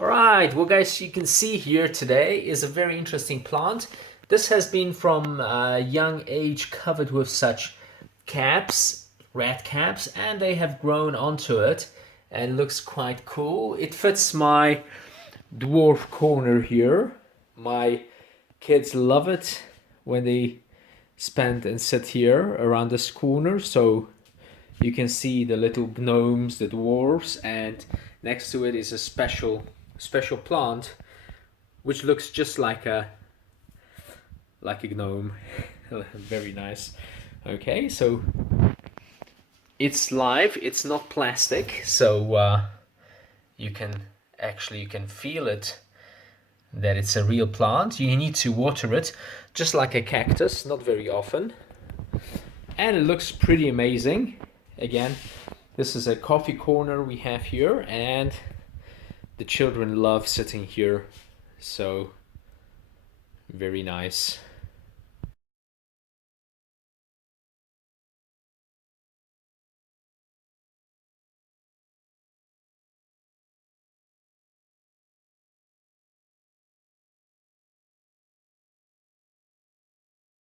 Alright, well guys, you can see here today is a very interesting plant. This has been from a young age covered with such caps, red caps, and they have grown onto it and looks quite cool. It fits my dwarf corner here. My kids love it when they spend and sit here around this corner, so you can see the little gnomes, the dwarves, and next to it is a special plant which looks just like a gnome. Very nice. Okay, so it's live, it's not plastic, so you can feel it, that it's a real plant. You need to water it just like a cactus, not very often, and it looks pretty amazing. Again, this is a coffee corner we have here, and the children love sitting here, so very nice.